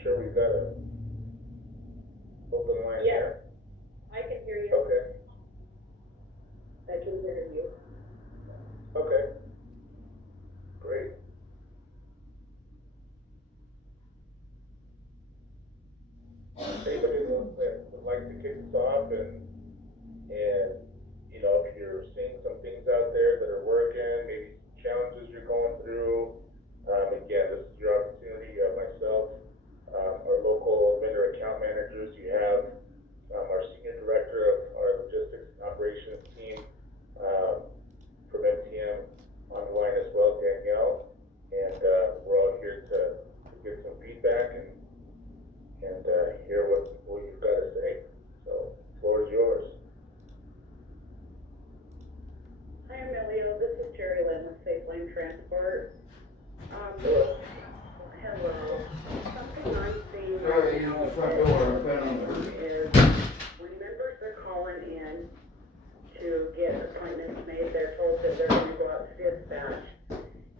make sure we've got a open line Yeah. here. I can hear you. Okay, I can hear you. okay. Great. Anybody that would like to kick us off and, you know, if you're seeing some things out there that are working, maybe challenges you're going through, again, this is your opportunity. You have myself, our local vendor account managers, you have our senior director of our logistics and operations team from MTM on the line as well, Danielle, and we're all here to get some feedback and hear what you've got to say. So, the floor is yours. Hi, Emilio. This is Terry Lynn with Safe Lane Transport. Hello. Hello. Something I'm seeing Sorry, right you now know, the front door, I'm found there. is when members are calling in to get appointments made, they're told that they're gonna go out to dispatch.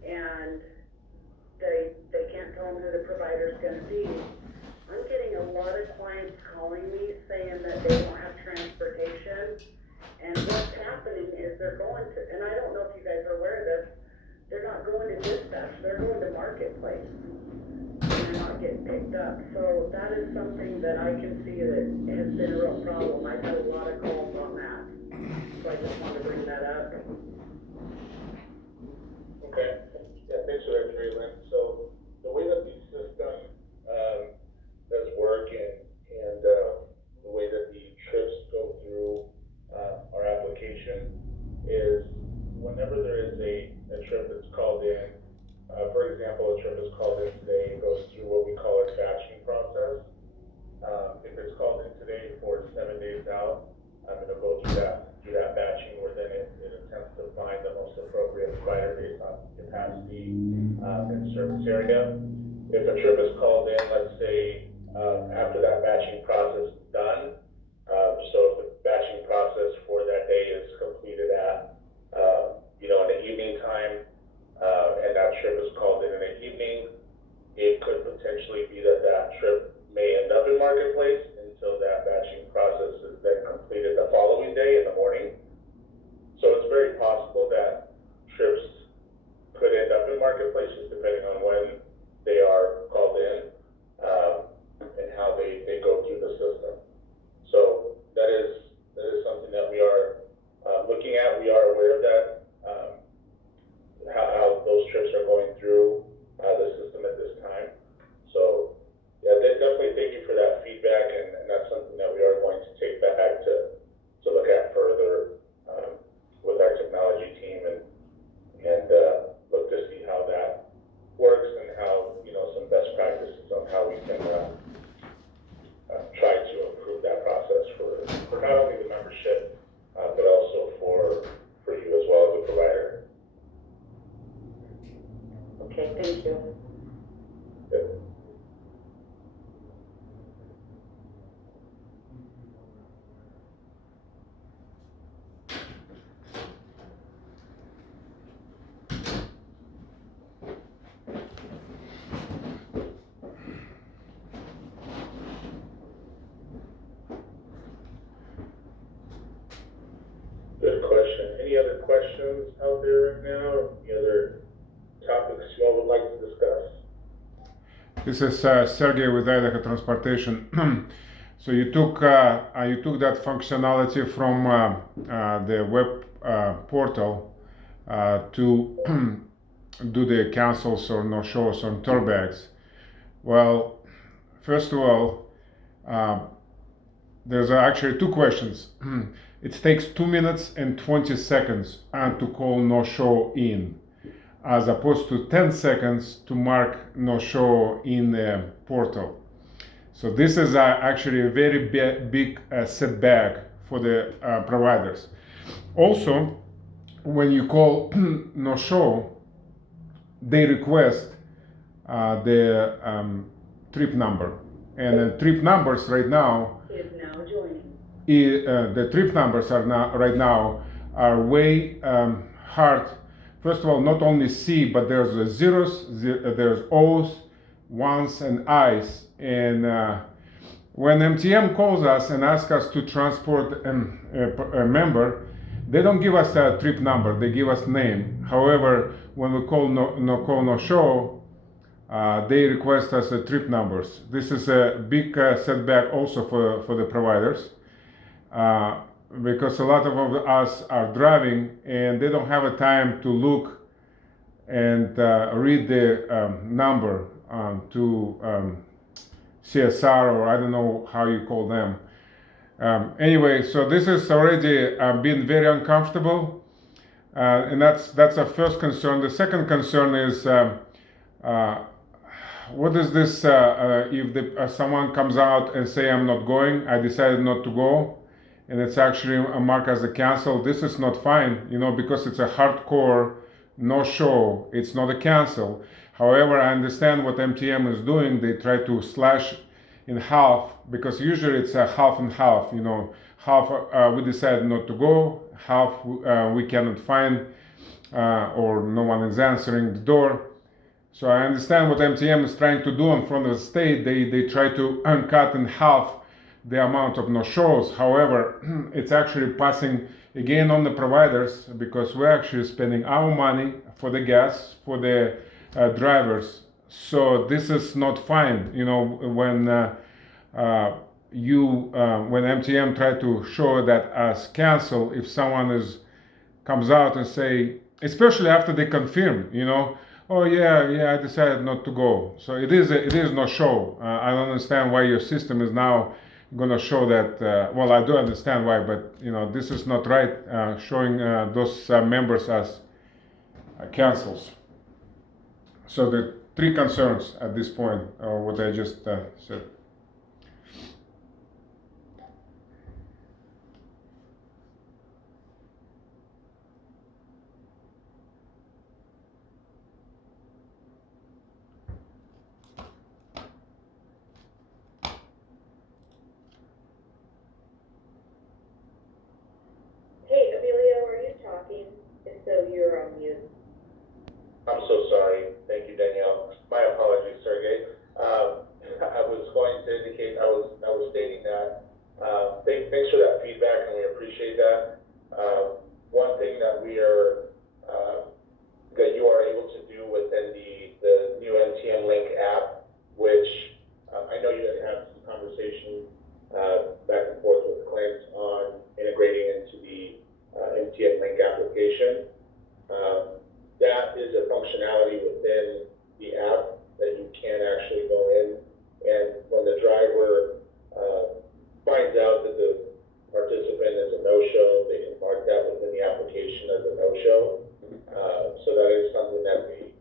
And they can't tell them who the provider's gonna be. I'm getting a lot of clients calling me saying that they don't have transportation. And what's happening is they're going to, and I don't know if you guys are aware of this, they're not going to dispatch, they're going to marketplace. And they're not getting picked up. So that is something that I can see that has been a real problem. I've had a lot of calls on that. So I just wanted to bring that up. Okay. Yeah, thanks for that, Terry Lynn. So, the way that the system does work and the way that the trips go through our application is whenever there is a trip that's called in, for example, a trip is called in today, it goes through what we call our batching process. If it's called in today for 7 days out, it'll go through that batching where then it attempts to find the most appropriate provider based on capacity and service area. If a trip is called in, let's say, after that batching process is done, so if the batching process for that day is completed at, you know, in the evening time, and that trip is called in the evening, it could potentially be that that trip may end up in marketplace until that batching process is then completed the following day in the morning. So it's very possible that trips could end up in marketplace just depending on when they are called in and how they go through the system. So that is something that we are looking at. We are aware of that, how those trips are going through the system at this time. So yeah, definitely thank you for that feedback, and that's something that we are going to take back to look at further with our technology team and look to see how that works and how, you know, some best practices on how we can try to improve that process for not only the membership, but also for you as well as a provider. Okay, thank you. Good. Good question. Any other questions out there right now? Any other topics you all would like to discuss? This is Sergey with Idaho Transportation. So you took that functionality from the web portal to do the cancels or no shows on tour bags. Well, first of all, there's actually two questions. It takes 2 minutes and 20 seconds to call no show in, as opposed to 10 seconds to mark no show in the portal. So this is actually a very big setback for the providers. Also, when you call no show, they request the trip number, and the trip numbers right now Is now joining. the trip numbers are now right now are way hard. First of all, not only C, but there's the zeros, there's O's, ones, and I's, And when MTM calls us and asks us to transport a member, they don't give us a trip number, they give us name. However, when we call no show, they request us the trip numbers. This is a big setback also for the providers, because a lot of us are driving and they don't have a time to look and read the number to CSR, or I don't know how you call them. Anyway, so this is already been very uncomfortable, and that's our first concern. The second concern is what is this if someone comes out and say I'm not going, I decided not to go, and it's actually marked as a cancel. This is not fine, because it's a hardcore no show. It's not a cancel. However, I understand what MTM is doing. They try to slash in half, because usually it's a half and half. Half we decided not to go, half we cannot find, or no one is answering the door. So I understand what MTM is trying to do in front of the state. They try to cut in half the amount of no-shows. However, it's actually passing again on the providers, because we're actually spending our money for the gas, for the drivers. So this is not fine. When when MTM try to show that as cancel, if someone comes out and say, especially after they confirm, oh yeah, I decided not to go. So it is no show. I don't understand why your system is now gonna show that. Well, I do understand why, but this is not right. Showing those members as cancels. So the three concerns at this point, what I just said. Hey, Emilio, are you talking? If so, you're on mute. I'm so sorry. Thank you, Danielle. My apologies, Sergey. I was going to indicate, I was stating that, thanks for that feedback, and we appreciate that. One thing that that you are able to do within the new MTM Link app, which I know you had some conversation back and forth with Clint on integrating into the MTM Link application. That is a functionality within the app that you can actually go in, and when the driver finds out that the participant is a no-show, they can mark that within the application as a no-show. So that is something that we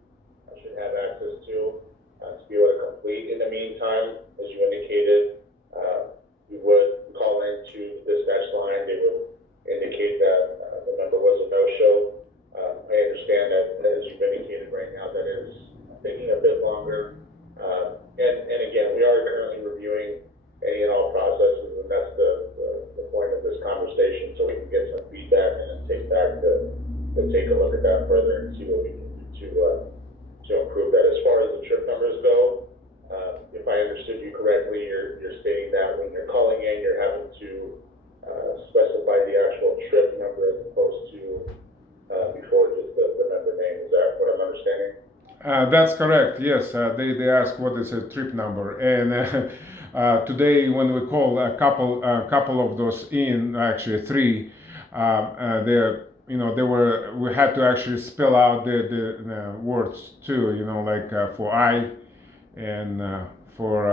should have access to be able to complete. In the meantime, as you indicated, we would call into the dispatch line. They would indicate that the member was a no-show. I understand that, as you've indicated right now, that is taking a bit longer. And again, we are currently reviewing any and all processes, and that's the point of this conversation, so we can get some feedback and then take take a look at that further and see what we can do to improve that. As far as the trip numbers go, if I understood you correctly, you're stating that when you're calling in, you're having to specify the actual trip number as opposed to before just the member name. Is that what I'm understanding? That's correct. Yes, they ask what is a trip number, and today when we call a couple of those in, actually three, we had to actually spell out the words too. Like for I and for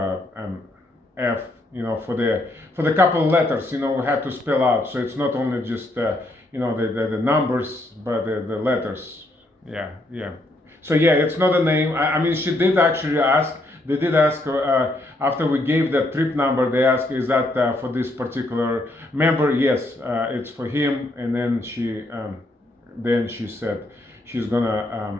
F. For the couple of letters, we had to spell out. So it's not only just the numbers, but the letters. Yeah. So yeah, it's not a name. I mean, she did actually ask. They did ask after we gave the trip number. They asked, "Is that for this particular member?" Yes, it's for him. And then she said she's gonna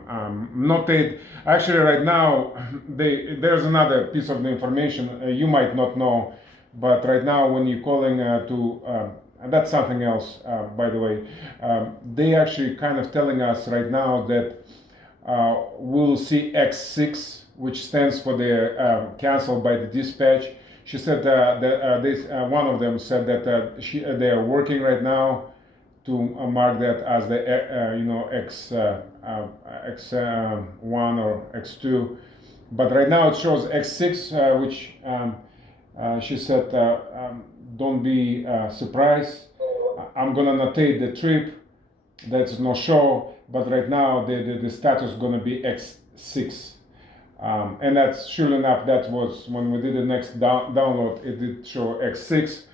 notate. Actually, right now, there's another piece of the information you might not know, but right now when you're calling that's something else, by the way. They actually kind of telling us right now that we'll see X6, which stands for the canceled by the dispatch. She said one of them said that they are working right now to mark that as the X1 or X2, but right now it shows X6, which she said don't be surprised. I'm gonna notate the trip that's no show, but right now the status is gonna be X6. And that's sure enough, that was when we did the next download, it did show X6.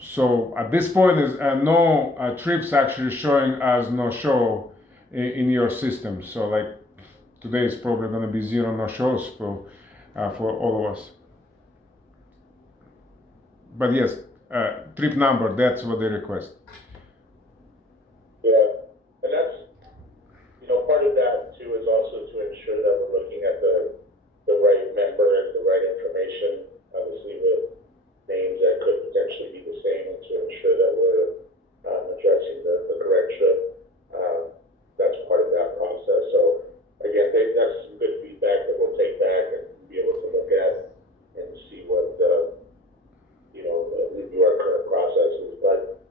So at this point, there's no trips actually showing as no show in your system. So like today is probably going to be 0 no shows for all of us. But yes, trip number, that's what they request. Yeah, and that's, part of that too is also to ensure that we're looking at the right member and the right information, obviously with names that could potentially be the same, and to ensure that we're addressing the correct trip. That's part of that process. So again, that's some good feedback that we'll take back and be able to look at and see what, review our current processes. But,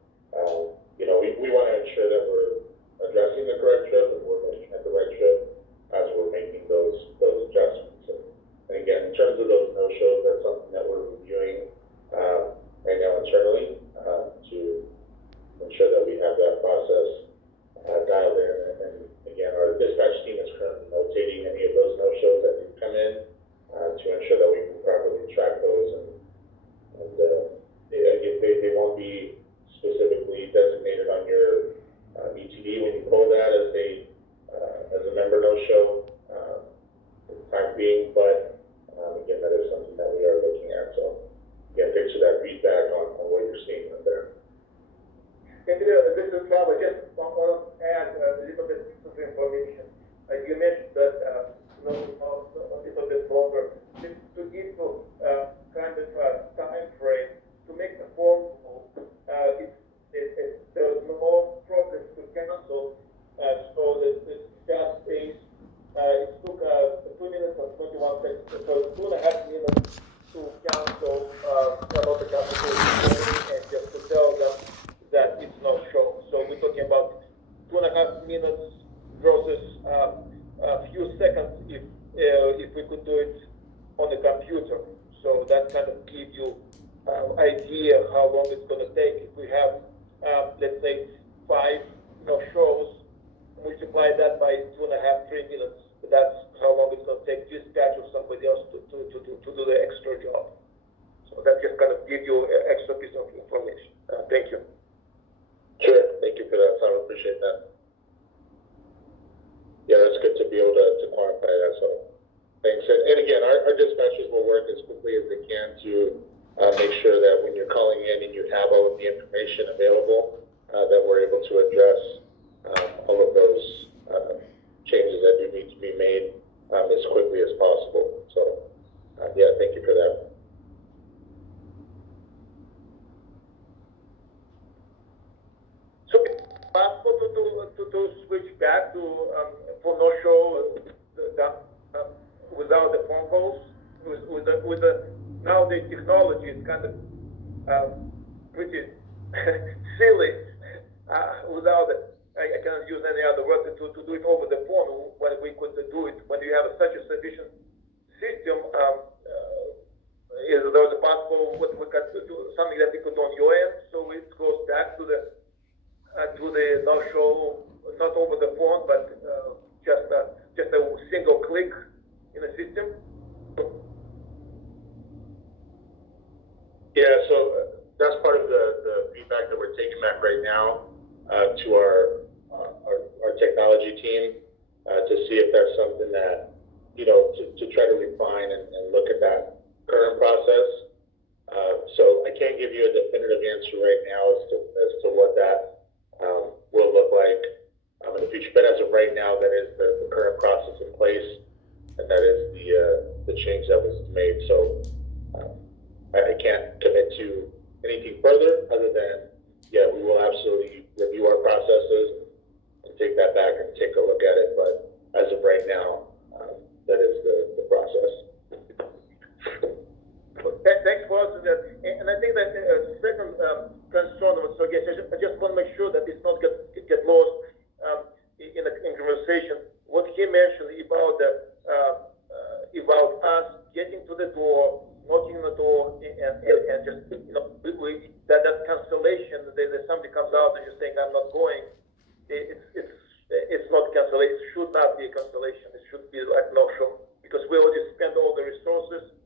we want to ensure that we're addressing the correct trip and we're looking at the right trip as we're making those adjustments. And again, in terms of those no-shows, that's something that we're reviewing right now internally to ensure that we have that process dialed in. And then again, our dispatch team is currently notating any of those no-shows that do come in to ensure that we can properly track those. And they won't be specifically designated on your ETD when you pull that as a member no-show for the time being. But again, that is something that we are looking at. So again, thanks for that feedback on what you're seeing out there. And this is Bob. I just want to add a little bit of information. You mentioned that a little bit longer. Just to give you kind of a time frame to make the phone call, there's no progress to cancel, so the fast pace. It took 2 minutes and 21 seconds, so 2.5 minutes to cancel about the cancellation and just to tell them that it's no show. So we're talking about 2.5 minutes versus a few seconds if we could do it on the computer. So that kind of gives you idea how long it's going to take. If we have, let's say, 5 shows, multiply that by 2.5, 3 minutes. That's how long it's going to take dispatch or somebody else to do the extra job. So that just kind of give you an extra piece of information. Thank you. Sure. Thank you for that, Tom. I appreciate that. Yeah, that's good to be able to quantify that. So thanks. And again, our dispatchers will work as quickly as they can to make sure that when you're calling in and you have all of the information available, that we're able to address all of those changes that do need to be made as quickly as possible. So, yeah, thank you for that. So possible to switch back to for no show without the phone calls with the now the technology is kind of pretty silly without it. I cannot use any other word to do it over the phone when we could do it when you have such a sufficient system. Is there a possible what we can do something that we could do on your end so it goes back to the no show, not over the phone, but just a single click in the system? Yeah, so that's part of the feedback that we're taking back right now to our technology team to see if that's something that, to try to refine and look at that current process. So I can't give you a definitive answer right now as to what that will look like in the future. But as of right now, that is the current process in place, and that is the change that was made. So I can't commit to anything further other than, yeah, we will absolutely review our processes and take that back and take a look at it. But conversation, what he mentioned about us getting to the door, knocking on the door, and just, you know, that cancellation, that somebody comes out and you're saying, I'm not going, it's not cancellation. It should not be a cancellation. It should be like no show, because we already spent all the resources,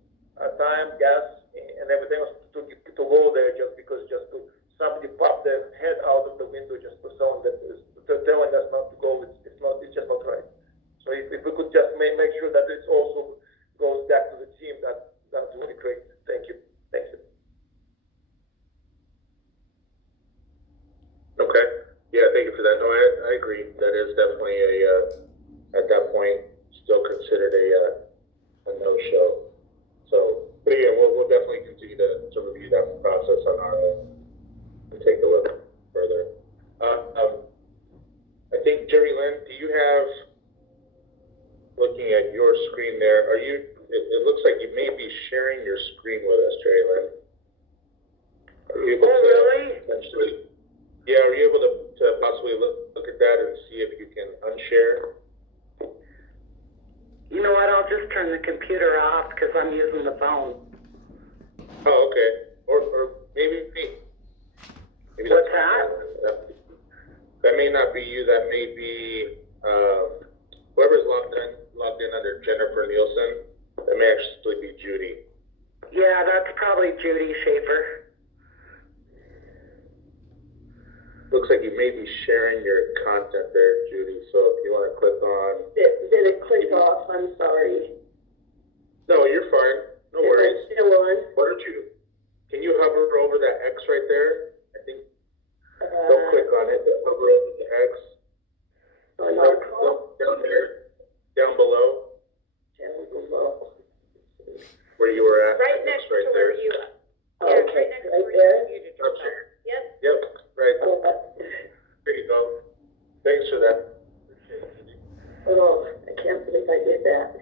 time, gas, and everything else to go there just to somebody pop their head out of the window just for someone that is telling us not to go. It's just not right. So if we could just make sure that it also goes back to the team, that's really great. Thank you. Thank you. Okay. Yeah, thank you for that. No, I agree. That is definitely at that point, still considered a no-show. So, but again, we'll definitely continue to review that process on our end and take a look further. I think, Jerry Lynn, do you have, looking at your screen there, it looks like you may be sharing your screen with us, Jerry Lynn. Are you able to really? potentially, yeah, are you able to possibly look at that and see if you can unshare? You know what, I'll just turn the computer off because I'm using the phone. Oh, okay. Or maybe What's that's that? That may not be you. That may be whoever's logged in under Jennifer Nielsen. That may actually be Judy. Yeah, that's probably Judy Schaefer. Looks like you may be sharing your content there, Judy. So if you want to click on. Did it click off? I'm sorry. No, you're fine. No Is worries. it still on? Why don't you? Can you hover over that X right there? I think. Don't click on it. But hover over the X. On our call? Down there. Down below. Down below. Where you were at. Right X next right to there. where you, Oh, yeah, okay, right next to right where you there? muted Up yourself. here. Yep. Yep. Right. Oh, There you go. Thanks for that. oh, I can't believe I did that.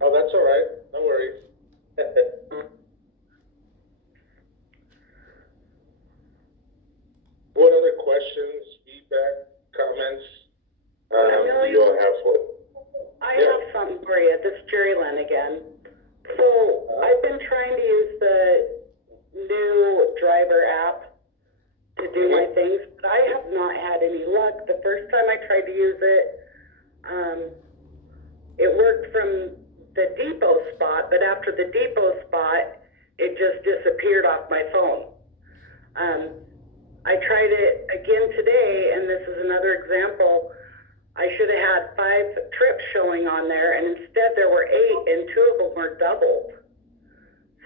Oh, that's all right. No worries. What other questions, feedback, comments do you all have for it? I Yeah. have something for you. This is Jerry Lynn again. So I've been trying to use the new driver app to do my things, but I have not had any luck. The first time I tried to use it, it worked from the depot spot, but after the depot spot, it just disappeared off my phone. I tried it again today, and this is another example. I should have had 5 trips showing on there, and instead there were 8, and 2 of them were doubled.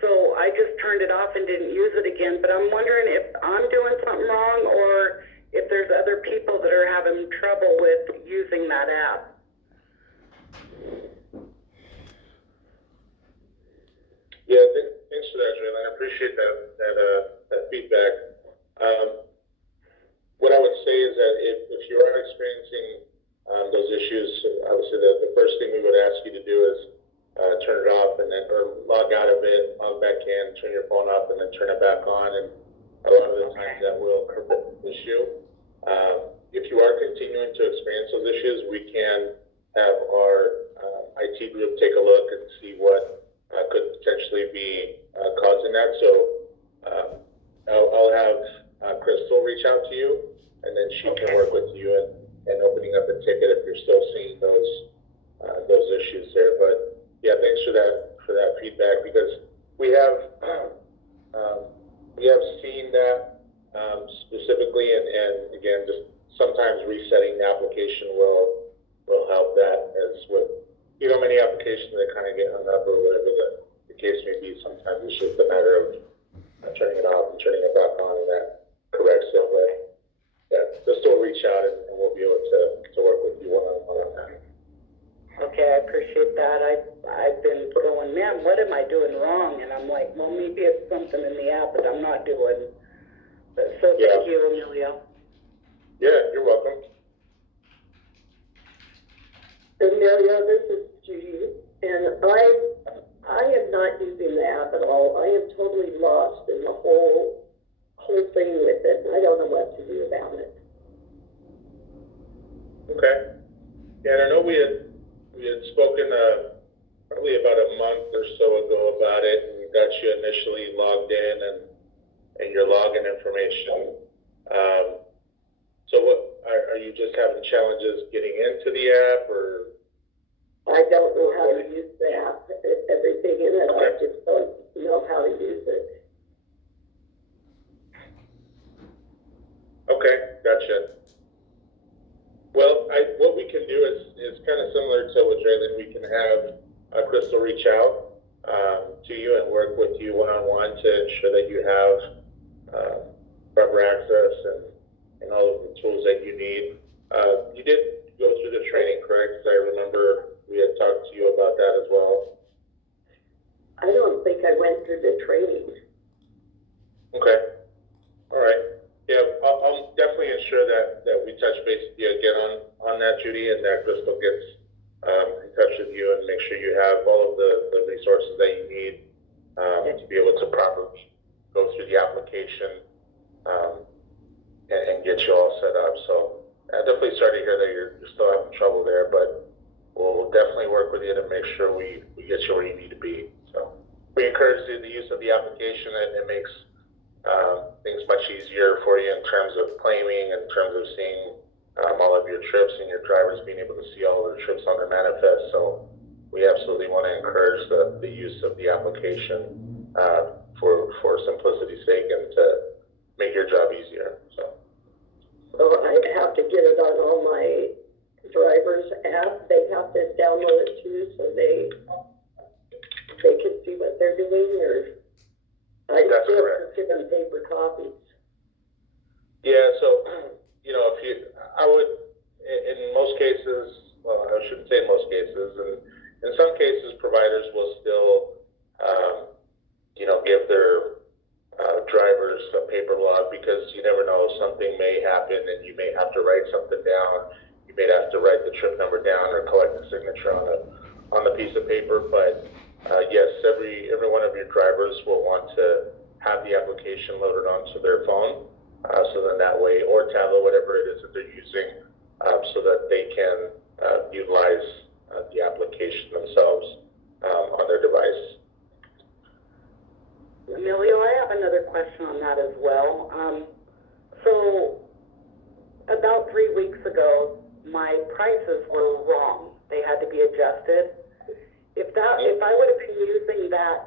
So I just turned it off and didn't use it again, but I'm wondering if I'm doing something wrong or if there's other people that are having trouble with using that app. Yeah, thanks for that, Jalen. I appreciate that feedback. What I would say is that if you are experiencing those issues, obviously the first thing we would ask you to do is turn it off and then or log out of it, log back in, turn your phone off, and then turn it back on. And a lot of the times that will correct the issue. If you are continuing to experience those issues, we can have our IT group take a look and see what could potentially be causing that. So I'll have Crystal reach out to you, and then she can work with you and opening up a ticket if you're still seeing those issues there. But yeah, thanks for that feedback, because we have seen that specifically, and again, just sometimes resetting the application will help that, as with many applications that kind of get hung up or whatever the case may be. Sometimes it's just a matter of turning it off and turning it back on, and that corrects it. But yeah, just still reach out and we'll be able to work with you one-on-one on that. Okay, I appreciate that. I've been going, man, what am I doing wrong? And I'm like, well, maybe it's something in the app that I'm not doing. So thank you, Emilio. Yeah, you're welcome. Amelia, this is Judy, and I am not using the app at all. I am totally lost in the whole thing with it. I don't know what to do about it. Okay. Yeah, and I know we had spoken probably about a month or so ago about it, and we got you initially logged in and your login information. So what are you just having challenges getting into the app, or? I don't know how to use the app, everything in it, I Okay. just don't know how to use it. Okay, gotcha. Well, what we can do is kind of similar to what Draylen, we can have Crystal reach out to you and work with you one-on-one to ensure that you have proper access and all of the tools that you need. You did go through the training, correct? 'Cause I remember we had talked to you about that as well. I don't think I went through the training. Okay. All right. Yeah, I'll definitely ensure that we touch base with you again on that, Judy, and that Crystal gets in touch with you and make sure you have all of the resources that you need to be able to properly go through the application and get you all set up. So I'm definitely sorry to hear that you're still having trouble there, but we'll definitely work with you to make sure we get you where you need to be. So we encourage the use of the application, and it makes things much easier for you in terms of claiming, in terms of seeing all of your trips and your drivers being able to see all of their trips on their manifest. So we absolutely want to encourage the use of the application for simplicity's sake and to make your job easier. So I have to get it on all my drivers' app. They have to download it too, so they can see what they're doing, or I That's still correct. give them paper copies. Yeah, so, I would, in most cases, well, I shouldn't say in most cases, and in some cases, providers will still, give their drivers a paper log, because you never know, something may happen and you may have to write something down. You may have to write the trip number down or collect a signature on the piece of paper, but yes, every one of your drivers will want to have the application loaded onto their phone, so then that way, or tablet, whatever it is that they're using, so that they can utilize the application themselves on their device. Emilio, I have another question on that as well. So about 3 weeks ago, my prices were wrong. They had to be adjusted. If I would have been using that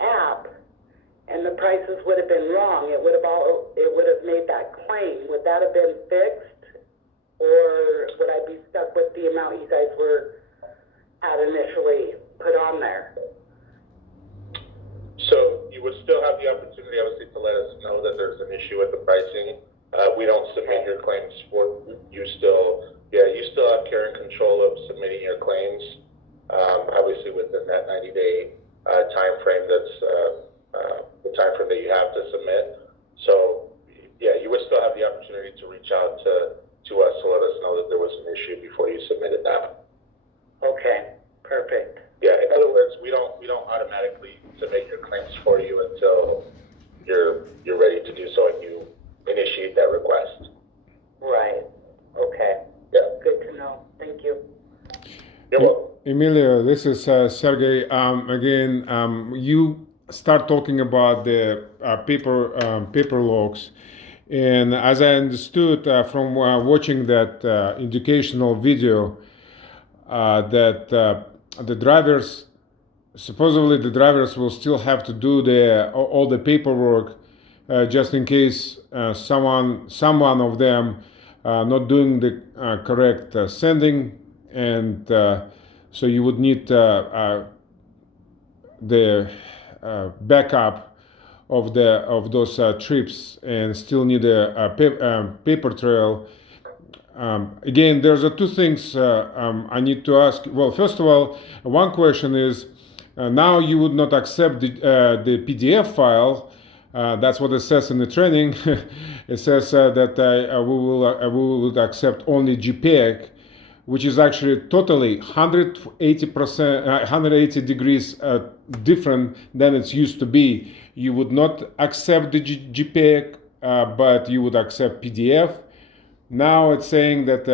app and the prices would have been wrong, it would have made that claim. Would that have been fixed, or would I be stuck with the amount you guys had initially put on there? So you would still have the opportunity, obviously, to let us know that there's an issue with the pricing. We don't submit your claims for you. You still have care and control of submitting your claims. Obviously, within that 90-day time frame, that's the time frame that you have to submit. So yeah, you would still have the opportunity to reach out to us to let us know that there was an issue before you submitted that. Okay, perfect. Yeah, in other words, we don't automatically submit your claims for you until you're ready to do so and you initiate that request. Right. Okay. Yeah. Good to know. Thank you. You're welcome. Emilio, this is Sergey. Again, you start talking about the paper logs, and as I understood from watching that educational video, that the drivers will still have to do all the paperwork, just in case someone of them not doing the correct sending, and so you would need the backup of those trips, and still need a paper trail. Again, there's two things I need to ask. Well, first of all, one question is, now you would not accept the PDF file. That's what it says in the training. It says that we will accept only JPEG, which is actually totally 180 degrees different than it's used to be. You would not accept the JPEG, but you would accept PDF. Now it's saying that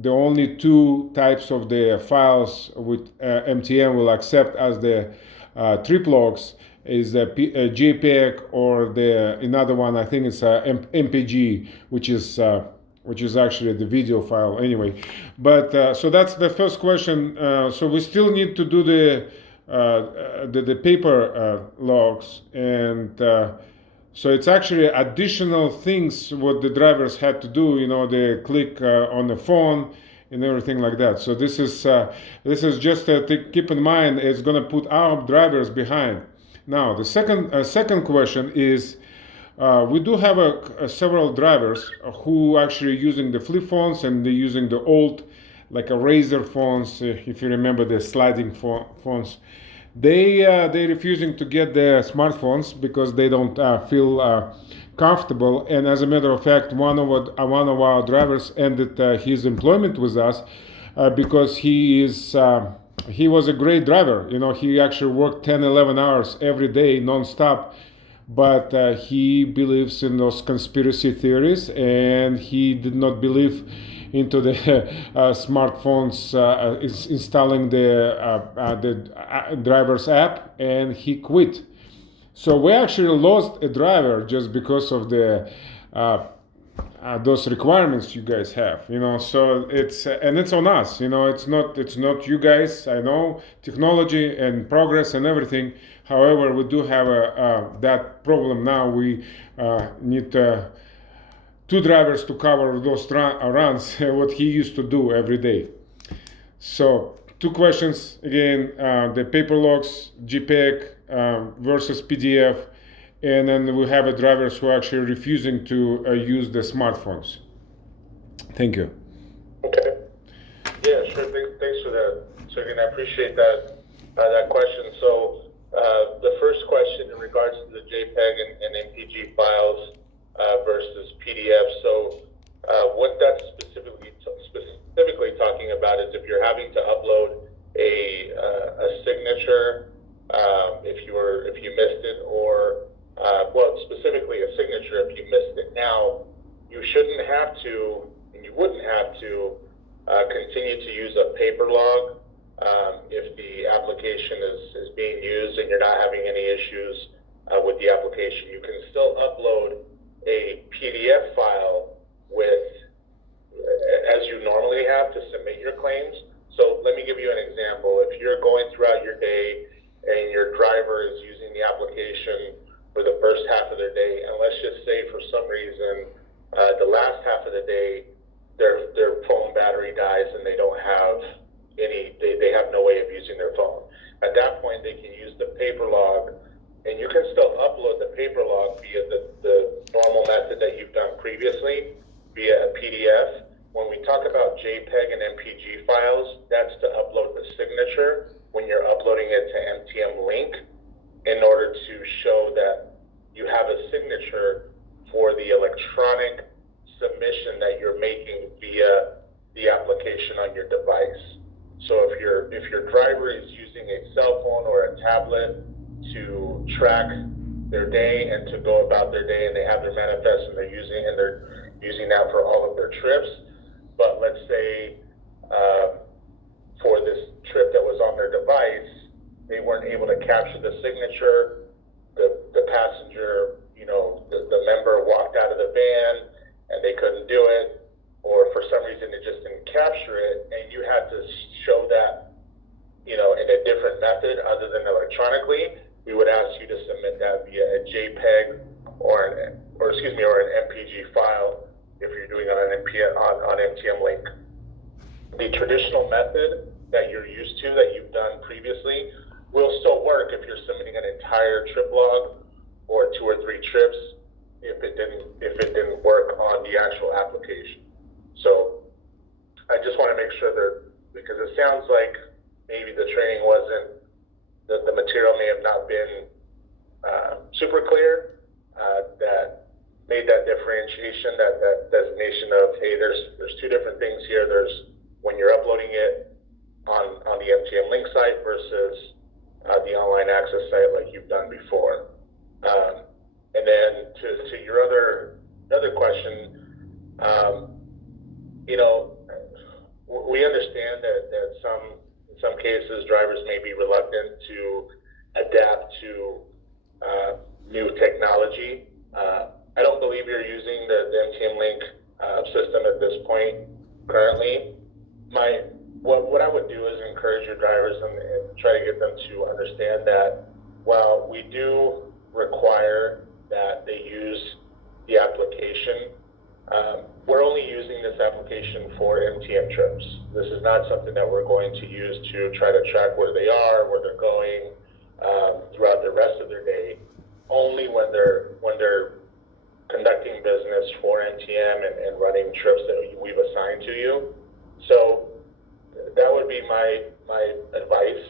the only two types of the files with MTM will accept as the trip logs is the JPEG or the another one. I think it's MPG, which is actually the video file anyway. But so that's the first question. So we still need to do the paper logs, and so it's actually additional things what the drivers had to do. They click on the phone and everything like that. So this is just to keep in mind. It's going to put our drivers behind. Now the second question is, we do have several drivers who actually using the flip phones, and they're using the old, like a Razr phones, if you remember the sliding phones. They're refusing to get the smartphones because they don't feel comfortable. And as a matter of fact, one of our drivers ended his employment with us because he was a great driver. He actually worked 10-11 hours every day nonstop, but he believes in those conspiracy theories, and he did not believe into the smartphones installing the driver's app, and he quit. So we actually lost a driver just because of the those requirements you guys have. So it's on us. It's not you guys. I know technology and progress and everything. However, we do have that problem now. We need two drivers to cover those runs, what he used to do every day. So two questions again: the paper logs, JPEG versus PDF, and then we have drivers who are actually refusing to use the smartphones. Thank you. Okay. Yeah, sure. Thanks for that, Sergey. I appreciate that question. So the first question in regards to the JPEG and MPG files versus PDF. So what that's specifically talking about is if you're having to upload a signature, if you missed it, or specifically a signature if you missed it. Now, you shouldn't have to, and you wouldn't have to continue to use a paper log if the application is being used and you're not having any issues with the application. You can still upload a PDF file as you normally have to submit your claims. So let me give you an example. If you're going throughout your day and your driver is using the application for the first half of their day, and let's just say for some reason the last half of the day their phone battery dies and they don't have they have no way of using their phone. At that point, they can use the paper log, and you can still upload the paper log via the normal method that you've done previously via a PDF. When we talk about JPEG and MPG files, that's to upload the signature when you're uploading it to MTM Link in order to show that you have a signature for the electronic submission that you're making via the application on your device. So if your driver is using a cell phone or a tablet to track their day and to go about their day, and they have their manifest and they're using that for all of their trips, but let's say for this trip that was on their device, they weren't able to capture the signature, the passenger, the member walked out of the van and they couldn't do it, or for some reason it just didn't capture it, and you had to show that, in a different method other than electronically, we would ask you to submit that via a JPEG or an MPG file if you're doing it on MTM Link. The traditional method that you're used to, that you've done previously, will still work if you're submitting an entire trip log or 2 or 3 trips if it didn't work on the actual application. So I just want to make sure because it sounds like maybe the training wasn't, the material may have not been super clear, that made that differentiation, that designation of, hey, there's 2 different things here. There's when you're uploading it on the MTM Link site versus the online access site like you've done before. And then to your other question, understand that in some cases, drivers may be reluctant to adapt to new technology. I don't believe you're using the MTM Link system at this point currently. What I would do is encourage your drivers and try to get them to understand that while we do require that they use the application, we're only using this application for MTM trips. This is not something that we're going to use to try to track where they are, where they're going throughout the rest of their day. Only when they're conducting business for MTM and running trips that we've assigned to you. So that would be my advice,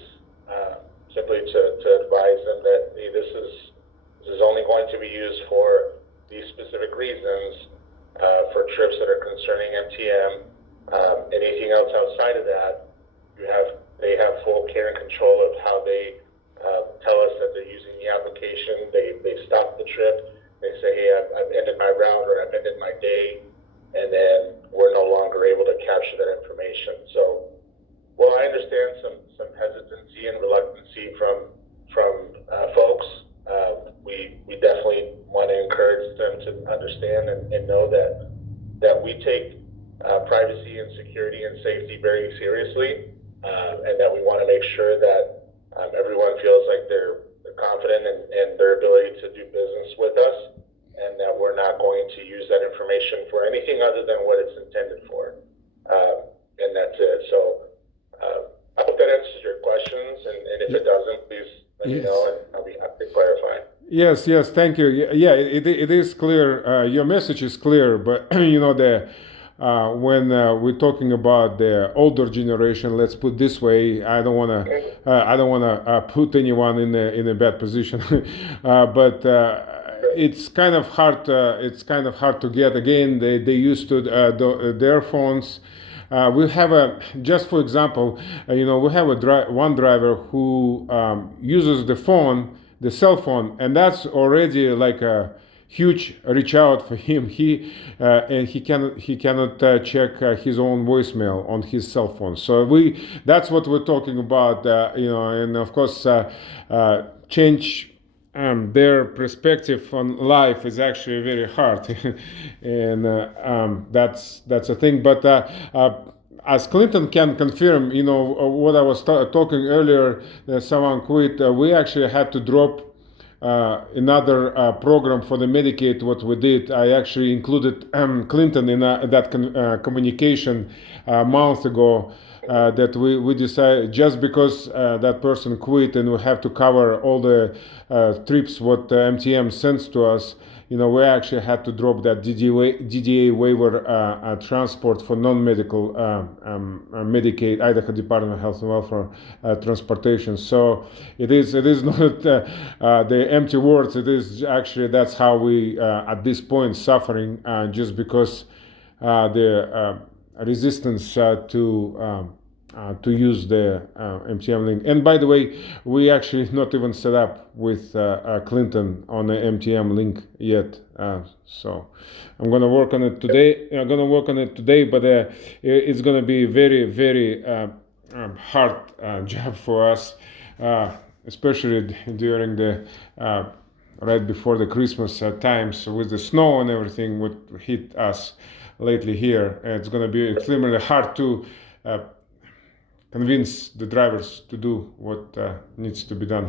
simply to advise them that hey, this is only going to be used for these specific reasons, for trips that are concerning MTM. Anything else outside of that, they have full care and control of how they tell us that they're using the application. They stop the trip. They say, hey, I've ended my route or I've ended my day, and then we're no longer able to capture that information. So, well, I understand some hesitancy and reluctancy from folks. We definitely want to encourage them to understand and know that we take privacy and security and safety very seriously, and that we want to make sure that everyone feels like they're confident in their ability to do business with us, and that we're not going to use that information for anything other than what it's intended for. And that's it. So I hope that answers your questions, and if it doesn't, please let me know, and I'll be happy to clarify. Yes, thank you. Yeah, it is clear. Your message is clear, but when we're talking about the older generation, let's put this way, I don't want to put anyone in a bad position, but it's kind of hard. It's kind of hard to get. Again, they used to their phones. We have just for example, we have one driver who uses the cell phone, and that's already like a huge reach out for him. He cannot check his own voicemail on his cell phone. So that's what we're talking about. And of course, change their perspective on life is actually very hard, and that's a thing. But as Clinton can confirm, what I was talking earlier, someone quit. We actually had to drop another program for the Medicaid. What we did, I actually included Clinton in that communication a month ago. That we decided, just because that person quit and we have to cover all the trips what MTM sends to us, we actually had to drop that DDA waiver transport for non-medical Medicaid, Idaho Department of Health and Welfare transportation. So it is not the empty words. It is actually, that's how we at this point suffering, just because the resistance to use the MTM link. And by the way, we actually not even set up with Clinton on the MTM link yet. So I'm gonna work on it today. But it's gonna be very, very hard job for us, especially during the right before the Christmas times with the snow and everything what hit us lately here. It's gonna be extremely hard to convince the drivers to do what needs to be done.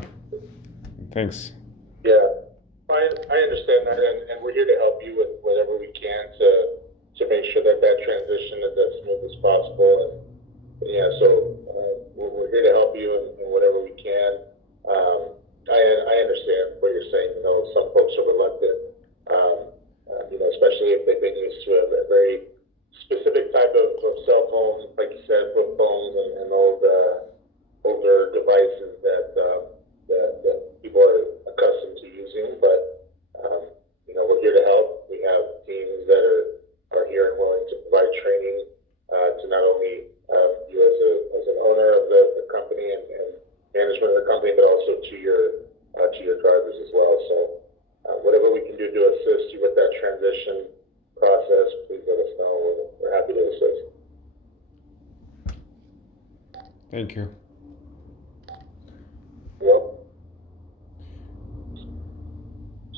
Thanks. Yeah, I understand that, and we're here to help you with whatever we can to make sure that transition is as smooth as possible. And yeah, so we're here to help you in whatever we can. I understand what you're saying. Some folks are reluctant, especially if they've been used to a very specific type of cell phone, like you said, flip phones and older devices that people are accustomed to using. But we're here to help. We have teams that are here and willing to provide training to not only you as an owner of the company and management of the company, but also to your drivers as well. So whatever we can do to assist you with that transition process, please let us know. We're happy to assist. Thank you. Yep.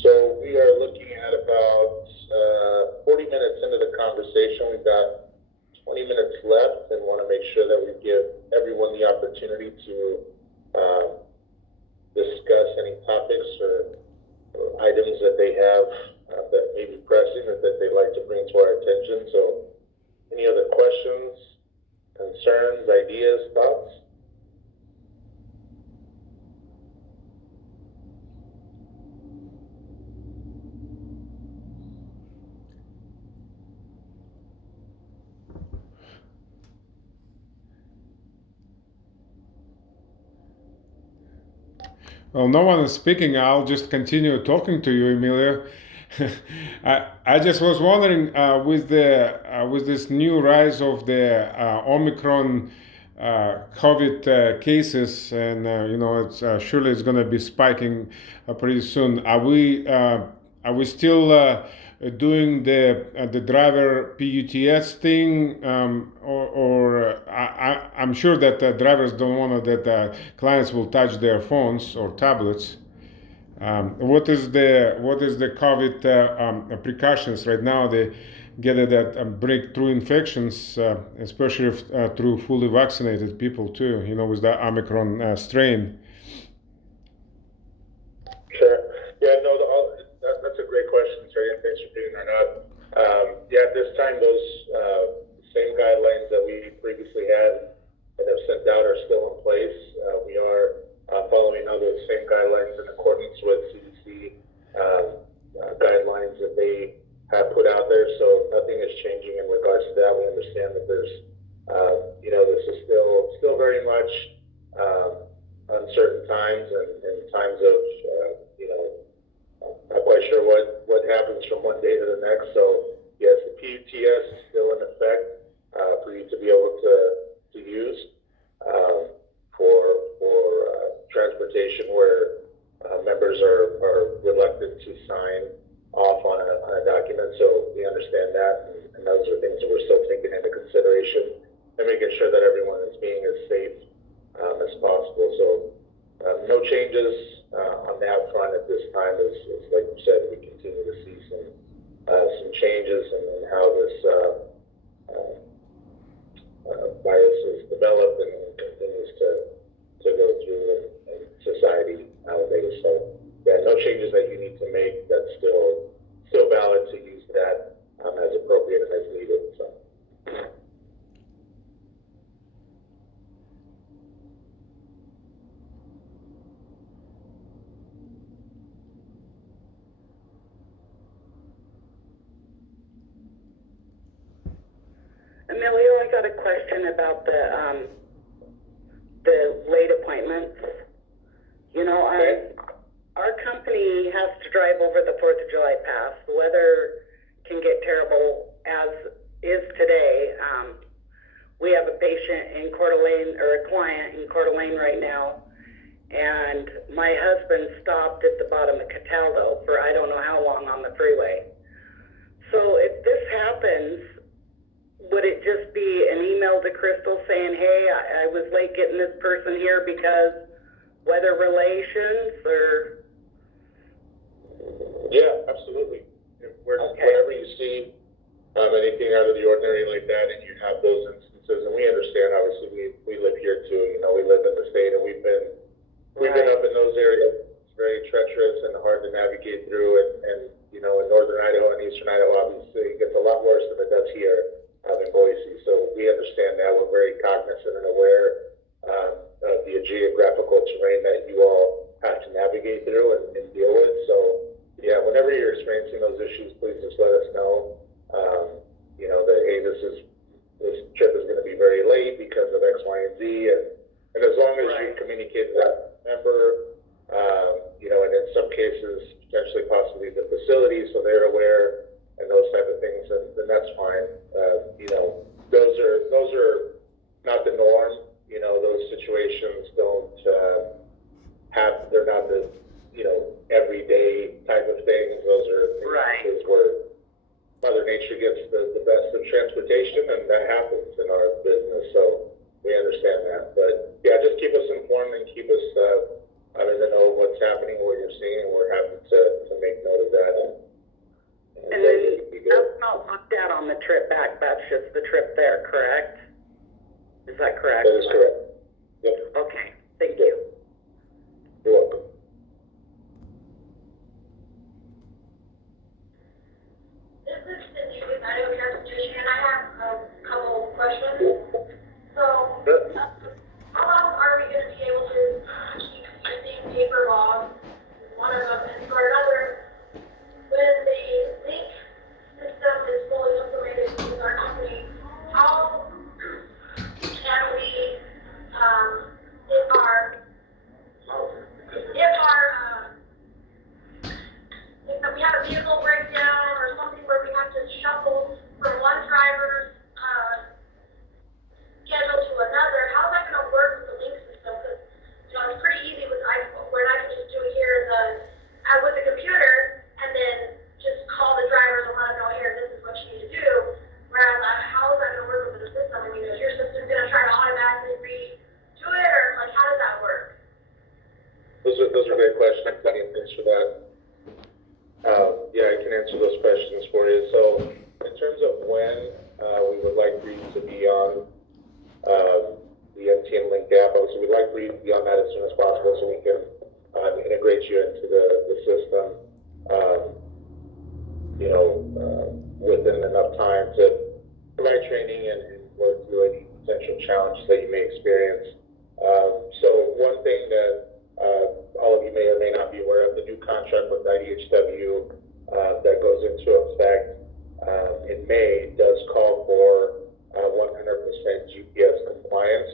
So we are looking at about 40 minutes into the conversation. We've got 20 minutes left and want to make sure that we give everyone the opportunity to discuss any topics or items that they have that may be pressing or that they'd like to bring to our attention. So any other questions, concerns, ideas, thoughts? Well, no one is speaking. I'll just continue talking to you, Emilia. I just was wondering with this new rise of the Omicron COVID cases, and it's surely it's going to be spiking pretty soon. Are we still doing the driver PUTS thing, or I'm sure that drivers don't want that clients will touch their phones or tablets. What is the COVID precautions right now? They get that breakthrough infections, especially through fully vaccinated people too. With the Omicron strain. Sure. Yeah, no, that's a great question, Sergey. Thanks for bringing that up. Yeah, at this time, those same guidelines that we previously had and have sent out are still in place. We are following all those same guidelines in accordance with CDC guidelines that they have put out there. So nothing is changing in regards to that. We understand that there's, this is still very much uncertain times and times of, not quite sure what happens from one day to the next. So yes, the PUTS is still in effect for you to be able to use for transportation where members are reluctant to sign off on a document. So we understand that, and those are things that we're still taking into consideration and making sure that everyone is being as safe as possible. So no changes on that front at this time. As like you said, we continue to see some changes in how this virus is developed and continues to go through in society nowadays. So yeah, no changes that you need to make. That's still valid to use that as appropriate and as needed. So. Emilio, I got a question about the late appointments. Our company has to drive over the 4th of July pass. The weather can get terrible as is today. We have a patient in Coeur d'Alene, or a client in Coeur d'Alene right now, and my husband stopped at the bottom of Cataldo for I don't know how long on the freeway. So if this happens, would it just be an email to Crystal saying, hey, I was late getting this person here because weather relations, or? Yeah, absolutely. Whenever you see anything out of the ordinary like that, and you have those instances, and we understand, obviously, we live here too. We live in the state, and we've been up in those areas. It's very treacherous and hard to navigate through, and in northern Idaho and eastern Idaho, obviously, it gets a lot worse than it does here in Boise. So we understand that. We're very cognizant and aware of the geographical terrain that you all have to navigate through and deal with. So yeah, whenever you're experiencing those issues, please just let us know. That hey, this trip is going to be very late because of X, Y, and Z, and as long as you communicate to that member, and in some cases potentially possibly the facility, so they're aware and those type of things, then that's fine. Those are not the norm. Those situations don't they're not the everyday type of things. Those are things where Mother Nature gets the best of transportation, and that happens in our business. So we understand that, but correct? Is that correct? That is correct. Yep, Okay, thank you. you're welcome. This is Cindy with Idaho Transportation, and I have a couple questions. So, how long are we gonna be able to keep using paper logs? One of them, and for another, when the link system is fully implemented with our company, how can we, if we have a vehicle breakdown or something where we have to shuffle from one driver's, schedule to another, how's that gonna work with the link system? Cause, it's pretty easy with iPhone, where I can just do it here in with the computer, and then just call the drivers and let them know, here, this is what you need to do. Whereas, how is that gonna work with the system? I mean, is your system gonna try to automatically redo it, or like, how does that work? Those are great questions, Penny, thanks for that. Yeah, I can answer those questions for you. So, in terms of when we would like for you to be on the MTN Link app, obviously we'd like for you to be on that as soon as possible so we can integrate you into the system, within enough time to provide training and work through any potential challenges that you may experience. So one thing that all of you may or may not be aware of, the new contract with IDHW that goes into effect in May does call for 100% GPS compliance.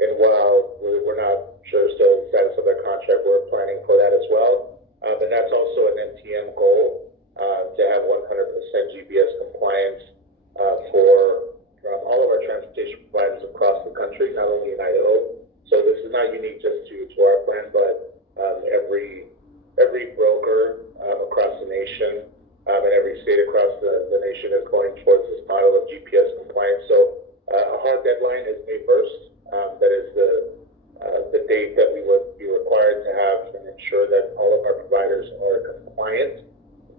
And while we're not sure still the status of that contract, we're planning for that as well. And that's also an MTN goal to have 100% GPS compliance for all of our transportation providers across the country, not only in Idaho. So this is not unique just to our plan, but every broker across the nation and every state across the nation is going towards this model of GPS compliance. So a hard deadline is May 1st. That is the date that we would be required to have and ensure that all of our providers are compliant.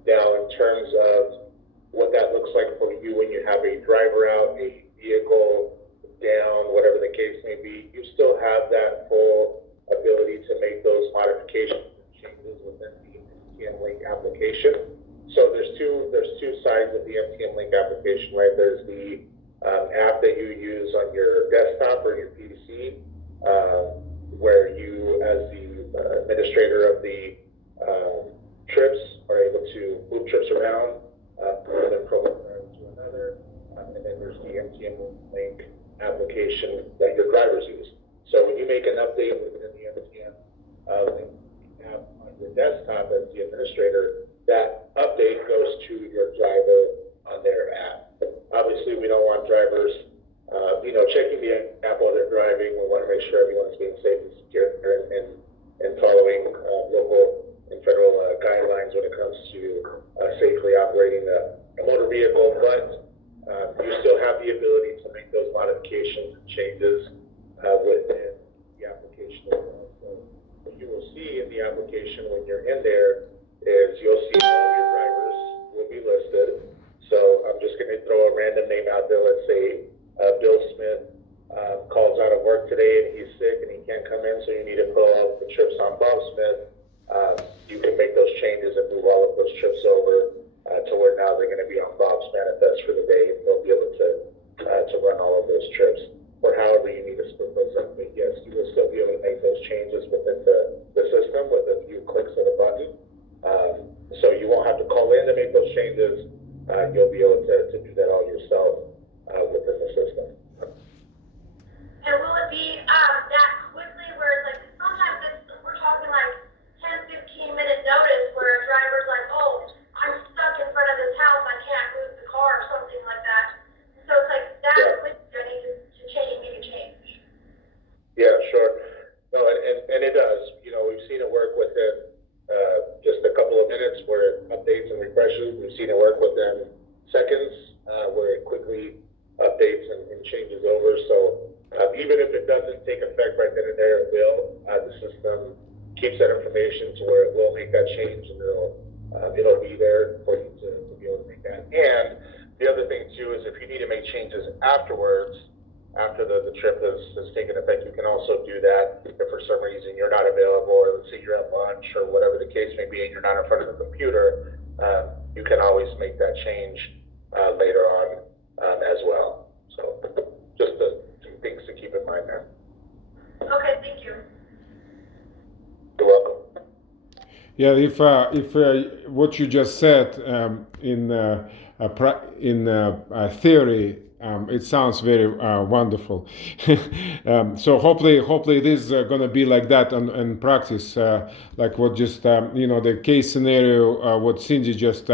Now, in terms of what that looks like for you when you have a driver out, a vehicle down, whatever the case may be, you still have that full ability to make those modifications and changes within the MTN Link application. So there's two sides of the MTN Link application, right? There's the app that you use on your desktop or your PC, where you, as the administrator of the trips, are able to move trips around from one driver to another. And then there's the MTN Link application that your drivers use. So when you make an update within the MTN Link app on your desktop as the administrator, that update goes to your driver on their app. Obviously, we don't want drivers, checking the app while they're driving. We want to make sure everyone's being safe and secure and following local and federal guidelines when it comes to safely operating a motor vehicle. But you still have the ability to make those modifications and changes within the application as well. So what you will see in the application when you're in there is you'll see all of your drivers will be listed. So I'm just going to throw a random name out there. Let's say Bill Smith calls out of work today and he's sick and he can't come in, so you need to put all the trips on Bob Smith. You can make those changes and move all of those trips over to where now they're going to be on Bob's manifest for the day, and they'll be able to run all of those trips, or however you need to split those up. But yes, you will still be able to make those changes within the system with a few clicks of a button. So you won't have to call in to make those changes. You'll be able to do that all yourself within the system. And will it be that quickly where it's like, sometimes we're talking like 10-15 minute notice where a driver's like, oh, I'm stuck in front of this house, I can't move the car or something like that. So it's like that quick, I need to make a change. Yeah, sure. No, and it does. We've seen it work within just a couple of minutes where it updates and refreshes. We've seen it work within seconds where it quickly updates and changes over. So even if it doesn't take effect right then and there, it will. The system keeps that information to where it will make that change, and it'll be there for you to be able to make that. And the other thing too is if you need to make changes afterwards, after the trip has taken effect, you can also do that if for some reason you're not available, or let's say you're at lunch or whatever the case may be, and you're not in front of the computer, you can always make that change later on as well. So just some things to keep in mind there. Okay, thank you. You're welcome. Yeah, if what you just said in theory, it sounds very wonderful. So hopefully it is going to be like that in practice, like what just the case scenario what Cindy just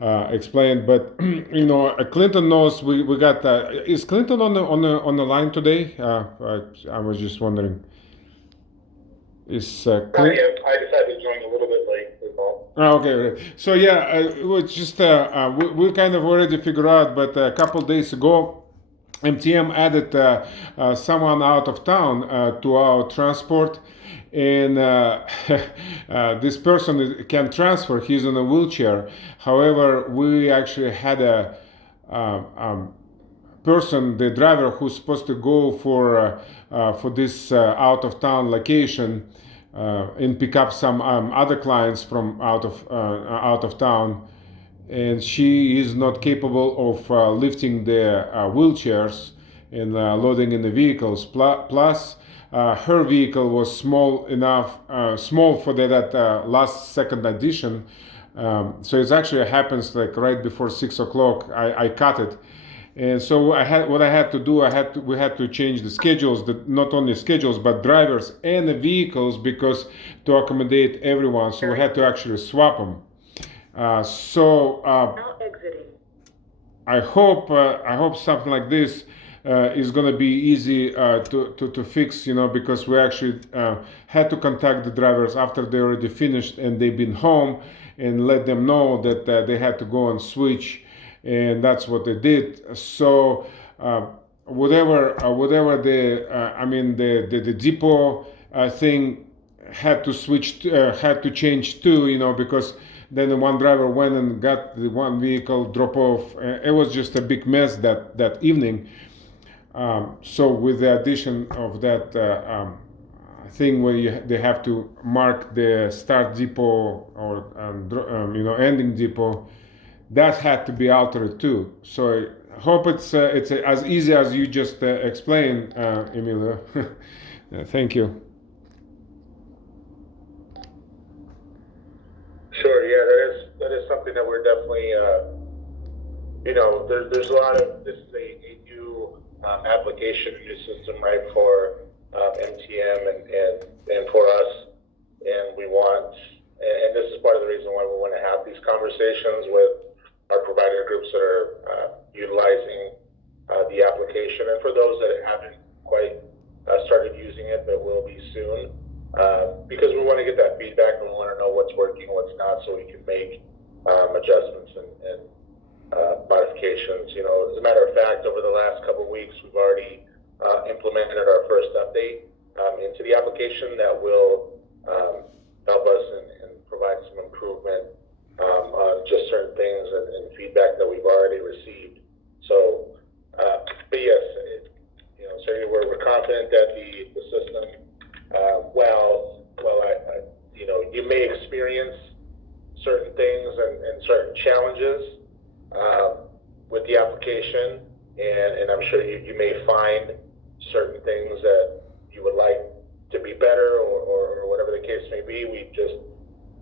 explained. But Clinton knows we got. Is Clinton on the line today? I was just wondering. Is I decided to join a little bit late. Oh, okay. So yeah, it was just we kind of already figured out, but a couple days ago, MTM added someone out of town to our transport, and this person can transfer. He's in a wheelchair. However, we actually had a person, the driver, who's supposed to go for this out of town location. And pick up some other clients from out of town, and she is not capable of lifting the wheelchairs and loading in the vehicles. Plus, her vehicle was small for that last second addition. So it actually happens like right before 6 o'clock. I cut it. And so we had to change the schedules, not only schedules, but drivers and the vehicles, because to accommodate everyone. So we had to actually swap them. Now exiting. I hope something like this is going to be easy to fix, because we actually had to contact the drivers after they already finished and they've been home, and let them know that they had to go and switch. And that's what they did. So whatever the depot thing had to change too, because then the one driver went and got the one vehicle drop off. It was just a big mess that evening. So with the addition of that thing where they have to mark the start depot or ending depot, that had to be altered too. So I hope it's as easy as you just explained, Emilio. Thank you. Sure. Yeah, that is something that we're definitely. There's a lot of this is a new application, a new system, right, for MTM and for us, and we want, and this is part of the reason why we want to have these conversations with our provider groups that are utilizing the application, and for those that haven't quite started using it but will be soon, because we want to get that feedback and we want to know what's working, what's not, so we can make adjustments and modifications. As a matter of fact, over the last couple of weeks, we've already implemented our first update into the application that will help us and provide some improvement on just certain things and feedback that we've already received. So, but yes, certainly we're confident that the system, you may experience certain things and certain challenges with the application, and I'm sure you may find certain things that you would like to be better or whatever the case may be.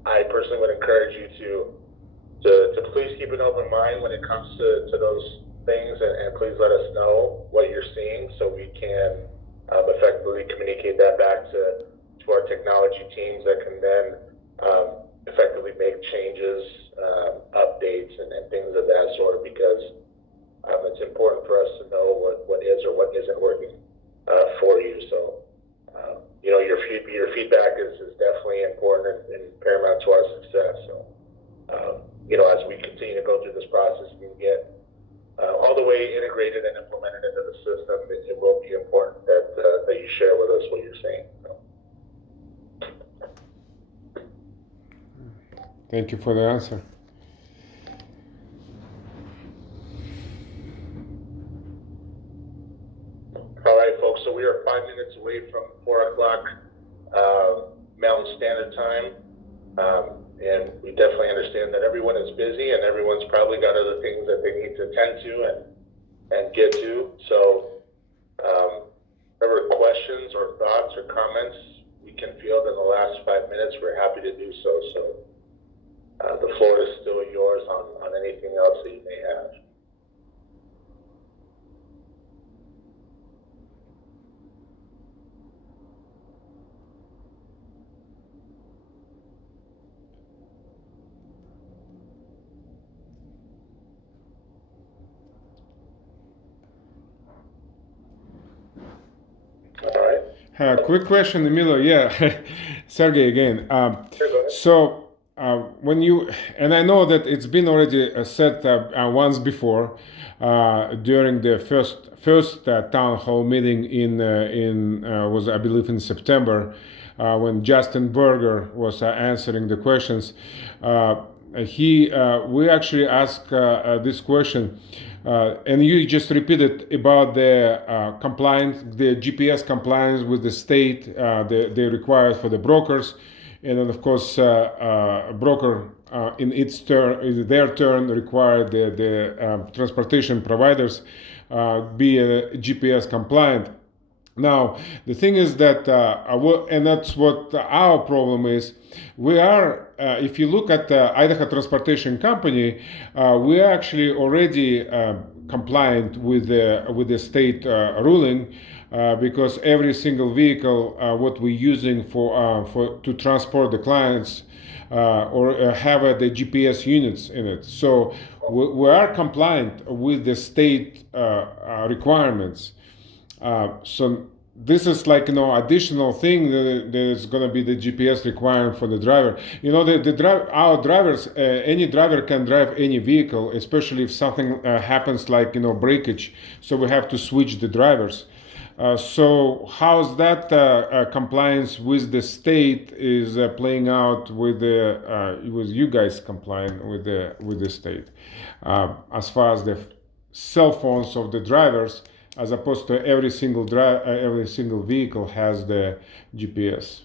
I personally would encourage you to please keep an open mind when it comes to those things, and please let us know what you're seeing so we can effectively communicate that back to our technology teams that can then effectively make changes, updates, and things of that sort, because it's important for us to know what is or what isn't working for you. So your feedback is definitely important and paramount to our success. So as we continue to go through this process, we can get all the way integrated and implemented into the system. It will be important that you share with us what you're saying. So. Thank you for the answer. from 4 o'clock Mountain Standard Time. And we definitely understand that everyone is busy and everyone's probably got other things that they need to attend to and get to. So, whatever questions or thoughts or comments we can field in the last 5 minutes, we're happy to do so. So, the floor is still yours on anything else that you may have. Quick question, Emilio. Yeah, Sergey again. Sure, go ahead. So when you, and I know that it's been already said once before during the first town hall meeting in was, I believe, in September, when Justin Berger was answering the questions. We actually asked this question, and you just repeated about the compliance, the GPS compliance with the state they required for the brokers, and then of course broker in their turn required the transportation providers be GPS compliant. Now, the thing is that, and that's what our problem is. We are, if you look at Idaho Transportation Company, we are actually already compliant with the state ruling, because every single vehicle what we're using for to transport the clients or have the GPS units in it. So we are compliant with the state requirements. So this is like, additional thing that there's going to be the GPS requirement for the driver. Our drivers, any driver can drive any vehicle, especially if something happens like, breakage. So we have to switch the drivers. So how's that compliance with the state is playing out with you guys complying with the state, as far as the cell phones of the drivers, as opposed to every single vehicle has the GPS,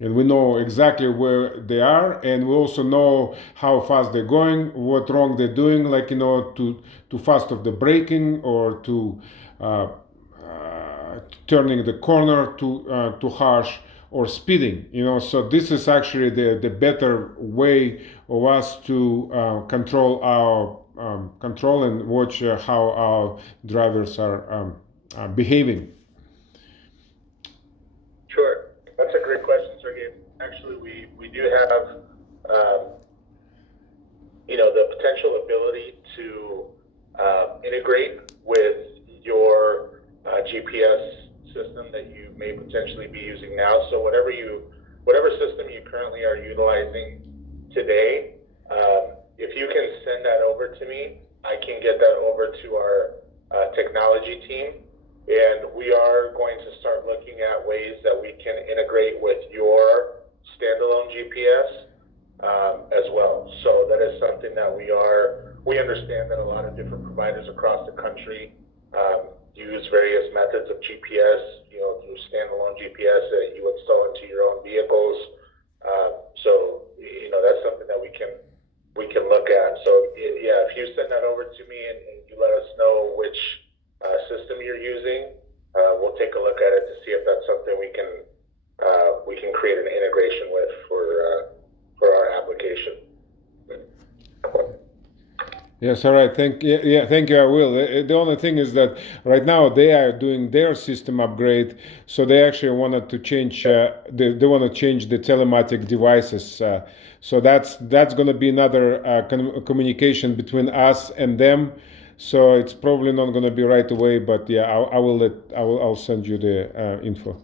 and we know exactly where they are, and we also know how fast they're going, what wrong they're doing, like too fast of the braking or to turning the corner too harsh, or speeding. So this is actually the better way of us to control and watch how our drivers are behaving. Sure, that's a great question, Sergey. Actually, we do have the potential ability to integrate with your GPS system that you may potentially be using now. So whatever system you currently are utilizing today, if you can send that over to me, I can get that over to our technology team, and we are going to start looking at ways that we can integrate with your standalone GPS as well. So that is something that we understand that a lot of different providers across the country use various methods of GPS, through standalone GPS that you install into your own vehicles. So that's something that we can look at. So yeah, if you send that over to me and you let us know which system you're using, we'll take a look at it to see if that's something we can create an integration with for our application. Yes, all right. Thank you. I will. The only thing is that right now they are doing their system upgrade, so they actually wanted to change. They want to change the telematic devices. So that's going to be another communication between us and them. So it's probably not going to be right away, but yeah, I'll send you the info.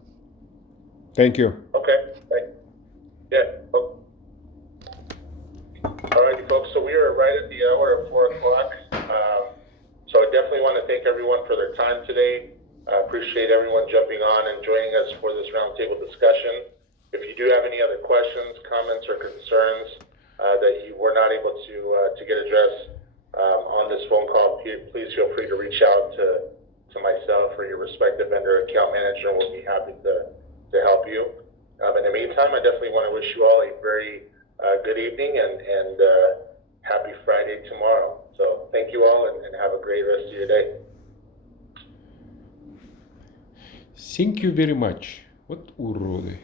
Thank you. Okay. Yeah. All righty, folks. So we are right at the hour of 4 o'clock. So I definitely want to thank everyone for their time today. I appreciate everyone jumping on and joining us for this roundtable discussion. If you do have any other questions, comments, or concerns that you were not able to get addressed on this phone call, please feel free to reach out to to myself or your respective vendor account manager, and we'll be happy to help you. In the meantime, I definitely want to wish you all a very good evening and happy Friday tomorrow. So thank you all and have a great rest of your day. Thank you very much. Вот уроды.